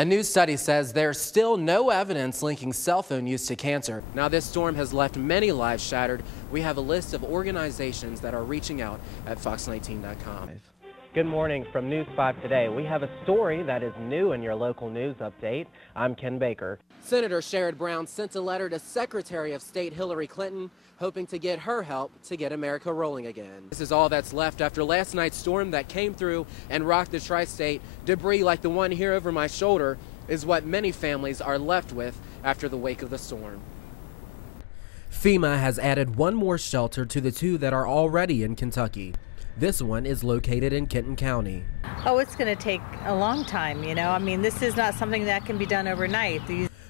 A new study says there's still no evidence linking cell phone use to cancer. Now, this storm has left many lives shattered. We have a list of organizations that are reaching out at fox19.com. Good morning from News 5 Today. We have a story that is new in your local news update. I'm Ken Baker. Senator Sherrod Brown sent a letter to Secretary of State Hillary Clinton, hoping to get her help to get America rolling again. This is all that's left after last night's storm that came through and rocked the tri-state. Debris like the one here over my shoulder is what many families are left with after the wake of the storm. FEMA has added one more shelter to the two that are already in Kentucky. This one is located in Kenton County. Oh, it's going to take a long time, you know. I mean, this is not something that can be done overnight.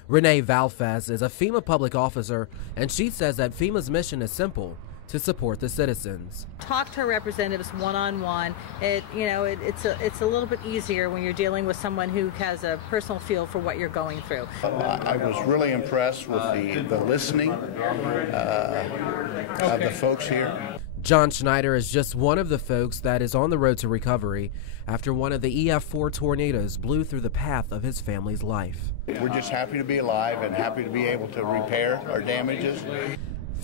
Renee Valfez is a FEMA public officer, and she says that FEMA's mission is simple: to support the citizens. Talk to our representatives one-on-one. It's a little bit easier when you're dealing with someone who has a personal feel for what you're going through. I was really impressed with the listening of the folks here. John Schneider is just one of the folks that is on the road to recovery after one of the EF4 tornadoes blew through the path of his family's life. We're just happy to be alive and happy to be able to repair our damages.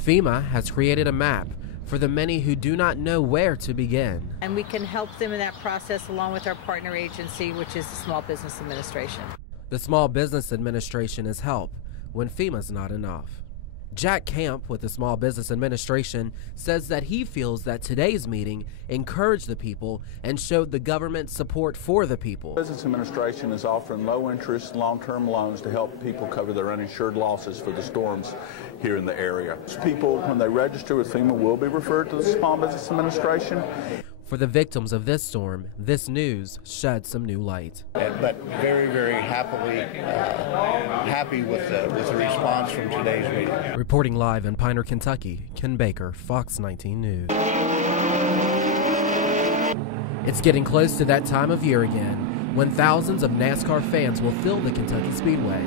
FEMA has created a map for the many who do not know where to begin. And we can help them in that process along with our partner agency, which is the Small Business Administration. The Small Business Administration is help when FEMA's not enough. Jack Camp with the Small Business Administration says that he feels that today's meeting encouraged the people and showed the government's support for the people. The Business Administration is offering low-interest, long-term loans to help people cover their uninsured losses for the storms here in the area. People, when they register with FEMA, will be referred to the Small Business Administration. For the victims of this storm, this news sheds some new light. But very, very happy with the response from today's meeting. Reporting live in Piner, Kentucky, Ken Baker, Fox 19 News. It's getting close to that time of year again, when thousands of NASCAR fans will fill the Kentucky Speedway.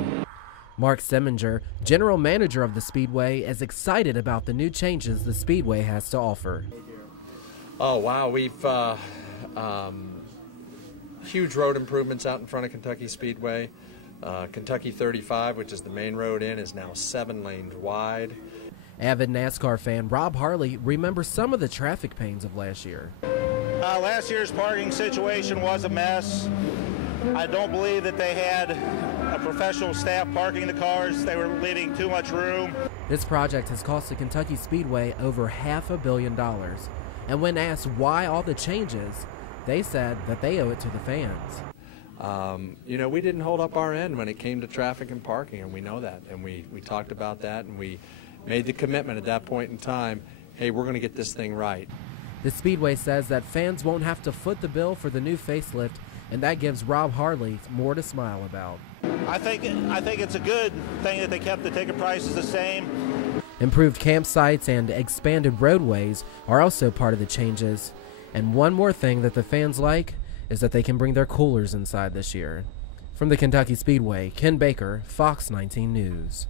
Mark Seminger, general manager of the Speedway, is excited about the new changes the Speedway has to offer. Oh wow, we've huge road improvements out in front of Kentucky Speedway. Kentucky 35, which is the main road in, is now 7 lanes wide. Avid NASCAR fan Rob Harley remembers some of the traffic pains of last year. Last year's parking situation was a mess. I don't believe that they had a professional staff parking the cars. They were leaving too much room. This project has cost the Kentucky Speedway over $500 million. And when asked why all the changes, they said that they owe it to the fans. You know, we didn't hold up our end when it came to traffic and parking, and we know that. And we talked about that, and we made the commitment at that point in time, hey, we're going to get this thing right. The Speedway says that fans won't have to foot the bill for the new facelift, and that gives Rob Harley more to smile about. I think it's a good thing that they kept the ticket prices the same. Improved campsites and expanded roadways are also part of the changes. And one more thing that the fans like is that they can bring their coolers inside this year. From the Kentucky Speedway, Ken Baker, Fox 19 News.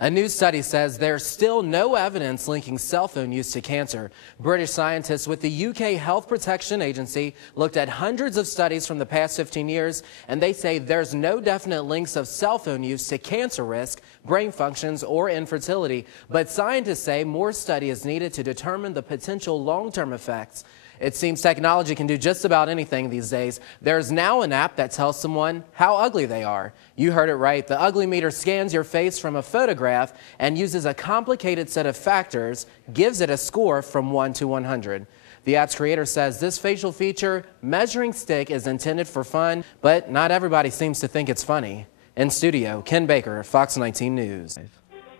A new study says there's still no evidence linking cell phone use to cancer. British scientists with the UK Health Protection Agency looked at hundreds of studies from the past 15 years, and they say there's no definite links of cell phone use to cancer risk, brain functions, or infertility. But scientists say more study is needed to determine the potential long-term effects. It seems technology can do just about anything these days. There's now an app that tells someone how ugly they are. You heard it right. The Ugly Meter scans your face from a photograph and uses a complicated set of factors, gives it a score from 1 to 100. The app's creator says this facial feature measuring stick is intended for fun, but not everybody seems to think it's funny. In studio, Ken Baker, Fox 19 News.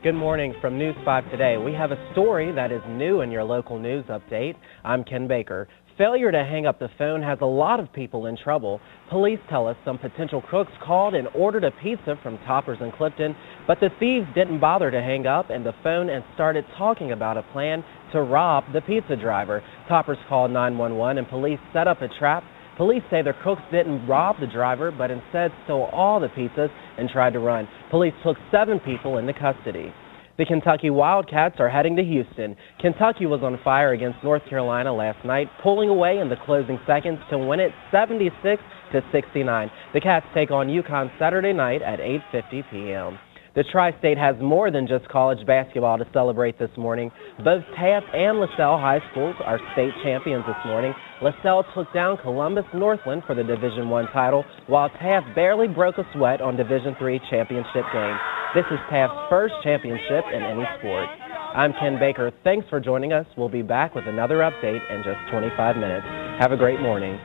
Good morning from News 5 Today. We have a story that is new in your local news update. I'm Ken Baker. Failure to hang up the phone has a lot of people in trouble. Police tell us some potential crooks called and ordered a pizza from Toppers in Clifton, but the thieves didn't bother to hang up and the phone and started talking about a plan to rob the pizza driver. Toppers called 911 and police set up a trap. Police say the crooks didn't rob the driver, but instead stole all the pizzas and tried to run. Police took 7 people into custody. The Kentucky Wildcats are heading to Houston. Kentucky was on fire against North Carolina last night, pulling away in the closing seconds to win it 76-69. The Cats take on UConn Saturday night at 8:50 p.m. The Tri-State has more than just college basketball to celebrate this morning. Both Taft and LaSalle High Schools are state champions this morning. LaSalle took down Columbus Northland for the Division I title, while Taft barely broke a sweat on Division III championship game. This is Taft's first championship in any sport. I'm Ken Baker. Thanks for joining us. We'll be back with another update in just 25 minutes. Have a great morning.